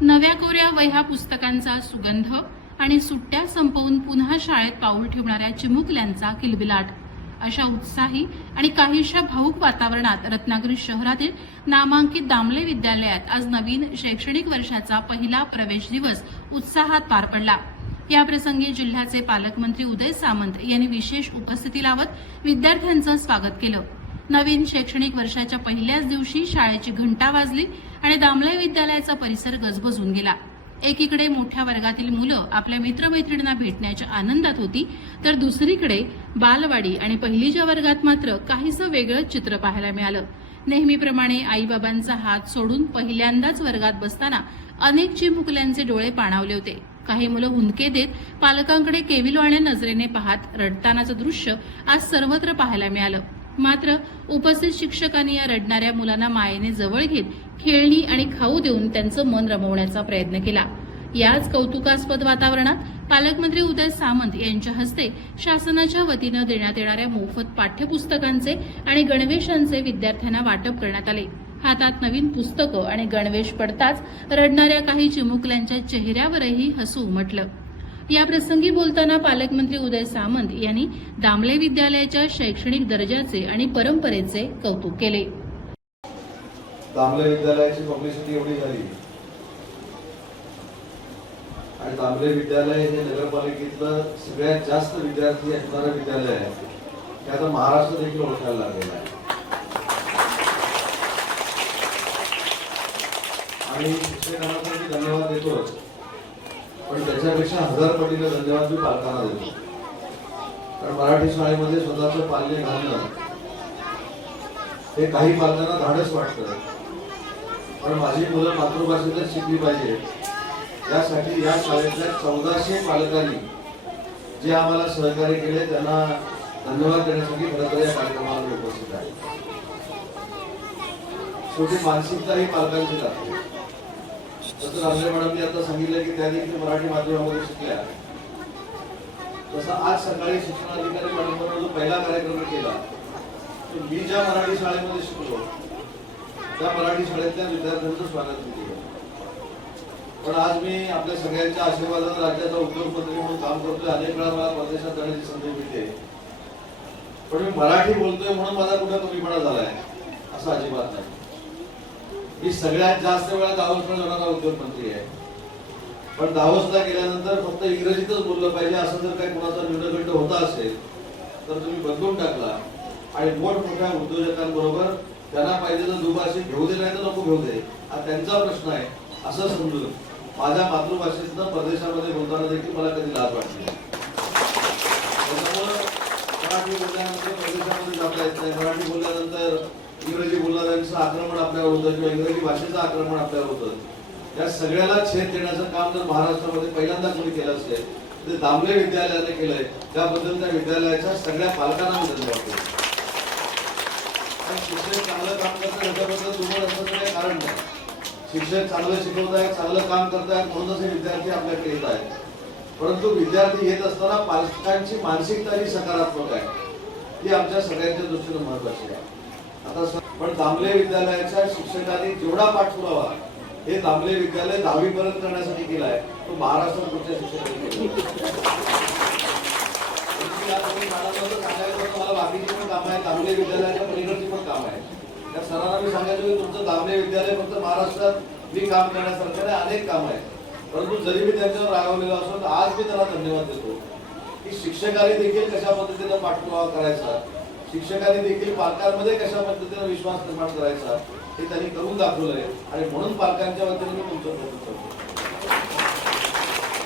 नव्या कोऱ्या वह्या पुस्तकांचा सुगंध आणि सुट्ट्या संपवून पुन्हा शाळेत पाऊल ठेवणाऱ्या चिमुकल्यांचा किलबिलाट अशा उत्साही आणि काहीशा भावुक वातावरणात रत्नागिरी शहरातील नामांकित दामले विद्यालयात आज नवीन शैक्षणिक वर्षाचा पहिला प्रवेश दिवस उत्साहात पार पडला। याप्रसंगी जिल्ह्याचे पालकमंत्री उदय सामंत यांनी विशेष उपस्थिती लावत विद्यार्थ्यांचं स्वागत केलं। नवीन शैक्षणिक वर्षाच्या पहिल्याच दिवशी शाळेची घंटा वाजली आणि दामले विद्यालयाचा परिसर गजबजून गेला। एकीकडे मोठ्या वर्गातील मुलं आपल्या मित्रमैत्रिणींना भेटण्याच्या आनंदात होती, तर दुसरीकडे बालवाडी आणि पहिलीच्या वर्गात मात्र काहीसं वेगळंच चित्र पाहायला मिळालं। नेहमीप्रमाणे आईबाबांचा हात सोडून पहिल्यांदाच वर्गात बसताना अनेक चिमुकल्यांचे डोळे पाणावले होते। काही मुलं हुंदके देत पालकांकडे केविलवाण्या नजरेने पाहत रडतानाचं दृश्य आज सर्वत्र पाहायला मिळालं। मात्र उपस्थित शिक्षकांनी या रडणाऱ्या मुलांना मायेने जवळ घेत खेळणी आणि खाऊ देऊन त्यांचं मन रमवण्याचा प्रयत्न केला। याच कौतुकास्पद वातावरणात पालकमंत्री उदय सामंत यांच्या हस्ते शासनाच्या वतीनं देण्यात येणाऱ्या मोफत पाठ्यपुस्तकांचे आणि गणवेशांचे विद्यार्थ्यांना वाटप करण्यात आले। हातात नवीन पुस्तकं आणि गणवेश पडताच रडणाऱ्या काही चिमुकल्यांच्या चेहऱ्यावरही हसू उमटलं। याप्रसंगी बोलताना पालकमंत्री उदय सामंत यांनी दामले विद्यालयाच्या शैक्षणिक दर्जाचे आणि परंपरेचे कौतुक केले। दामले विद्यालयाची पब्लिसिटी एवढी झाली आणि दामले विद्यालय हे नगरपालिकेतलं सगळ्यात जास्त विद्यार्थी असणारं विद्यालय आहे, ते आता महाराष्ट्र देखील ओळखायला लागलेलं आहे। आणि शिक्षकांना तर मी धन्यवाद देतोच, पण त्याच्यापेक्षा 1000 पटीने धन्यवाद मी पालकांना देतो। कारण मराठी शाळेमध्ये स्वतःचं पाल्य घालणं हे काही पालकांना धाडस वाटतं, पण माझी मुलं मातृभाषेतच शिकली पाहिजे यासाठी या शाळेतल्या 1400 पालकांनी जे आम्हाला सहकार्य केले त्यांना धन्यवाद देण्यासाठी खरं तर या कार्यक्रमाला उपस्थित आहे। शेवटी मानसिकता ही पालकांची लागते। तसं रामले मॅडमनी आता सांगितलं की त्या देखील मराठी माध्यमामध्ये शिकल्या, तसं आज सकाळी शिक्षणाधिकारी मॅडमबरोबर जो पहिला कार्यक्रम केला तो मी ज्या मराठी शाळेमध्ये शिकलो त्या मराठी शाळेतल्या विद्यार्थ्यांचं स्वागत केलं। पण आज मी आपल्या सगळ्यांच्या आशीर्वादाने राज्याचा उद्योगमंत्री म्हणून काम करतोय। अनेक वेळा मला परदेशात जाण्याची संधी मिळते, पण मी मराठी बोलतोय म्हणून माझा कुठे कमीपणा झालाय असं अजिबात नाही। मी सगळ्यात जास्त वेळा दावोसला जाणारा उद्योगमंत्री आहे, पण दावोसला गेल्यानंतर फक्त इंग्रजीतच बोललं पाहिजे असं जर काही कोणाचा न्यूनगंड होता असेल तर तुम्ही बदलून टाकला आणि मोठमोठ्या उद्योजकांबरोबर त्यांना पाहिजे तर दुभाषिक घेऊ दे, नाही तर नको घेऊ दे, हा त्यांचा प्रश्न आहे असं समजून माझ्या मातृभाषेतनं परदेशामध्ये बोलताना देखील मला कधी लाज वाटली। त्याच्यामुळे मराठी बोलल्यानंतर परदेशामध्ये जाता येत नाही, मराठी बोलल्यानंतर इंग्रजी बोलणाऱ्यांचं आक्रमण आपल्यावर होतं किंवा इंग्रजी भाषेचं आक्रमण आपल्यावर होतं। या सगळ्याला छेद देण्याचं काम जर महाराष्ट्रामध्ये पहिल्यांदा कोणी केलं असेल तर दामले विद्यालयाने केलंय, त्याबद्दल त्या विद्यालयाच्या सगळ्या पालकांना मी धन्यवाद देतो। शिक्षक चांगलं काम करतात याच्याबद्दल तुम्हाला असं काही कारण नाही। शिक्षक चांगलं शिकवत आहेत, चांगलं काम करतायत म्हणूनच हे विद्यार्थी आपल्याकडे येत आहेत, परंतु विद्यार्थी येत असताना पालकांची मानसिकता ही सकारात्मक आहे, ही आमच्या सगळ्यांच्या दृष्टीने महत्वाची आहे। आता पण दामले विद्यालयाच्या शिक्षकांनी जेवढा पाठपुरावा हे दामले विद्यालय 10वी पर्यंत करण्यासाठी केला आहे तो महाराष्ट्रात कुठल्या शिक्षकांनी केला। मला बाकीची पण काम आहे, दामले विद्यालयाच्या पलीकडची पण काम आहे। त्या सरांना मी सांगायचं की तुमचं दामले विद्यालय फक्त महाराष्ट्रात मी काम करण्यासारखं अनेक काम आहे, परंतु जरी मी त्यांच्यावर रागवलेलो असो तर आज मी त्यांना धन्यवाद देतो की शिक्षकांनी देखील कशा पद्धतीने पाठपुरावा करायचा, शिक्षकांनी देखील पालकांमध्ये कशा पद्धतीने विश्वास निर्माण करायचा हे त्यांनी करून दाखवलंय आणि म्हणून पालकांच्या वतीने मी तुमचं कौतुक करतो।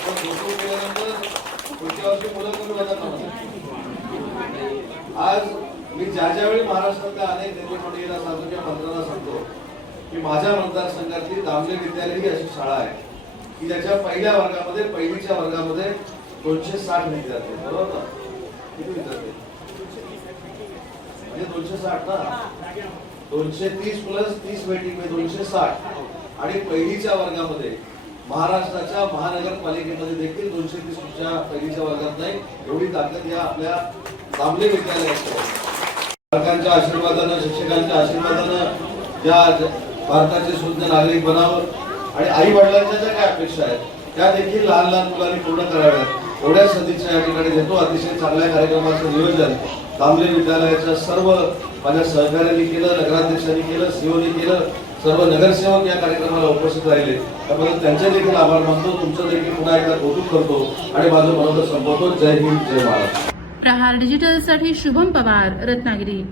पण कौतुक केल्यानंतर पुढच्या वर्षी मुलं कमी होतात। आज मी ज्यावेळी महाराष्ट्रातल्या अनेक नेते मंडळींना सांगतो किंवा मंत्र्यांना सांगतो की माझ्या मतदारसंघातली दामले विद्यालय ही अशी शाळा आहे की ज्याच्या पहिल्या वर्गामध्ये पहिलीच्या वर्गामध्ये 260 विद्यार्थी, बरोबर ना? किती विद्यार्थी? म्हणजे 260 ना, 230 प्लस 30 वेटिंग म्हणजे 260 आणि पहिलीच्या वर्गामध्ये महाराष्ट्राच्या महानगरपालिकेमध्ये देखील 230 च्या पहिलीच्या वर्गात नाही एवढी ताकद या आपल्या दामले विद्यालयाची आहे। पालकांच्या आशीर्वादानं, शिक्षकांच्या आशीर्वादानं या भारताचे सुज्ञ नागरिक बनावं आणि आई वडिलांच्या ज्या काय अपेक्षा आहेत त्या देखील लहान लहान मुलांनी पूर्ण कराव्यात एवढ्या सदिच्छा या ठिकाणी देतो. अतिशय चांगल्या कार्यक्रमाचं नियोजन कांबळे विद्यालयाच्या सर्व माझ्या सहकार्यांनी केलं, नगराध्यक्षांनी केलं, सीओनी केलं, सर्व नगरसेवक या कार्यक्रमाला उपस्थित राहिले त्याबद्दल त्यांचे देखील आभार मानतो. तुमचं देखील पुन्हा एकदा कौतुक करतो आणि माझं मनोगत संपवतो. जय हिंद, जय महाराष्ट्र. प्रहार डिजिटलसाठी शुभम पवार, रत्नागिरी.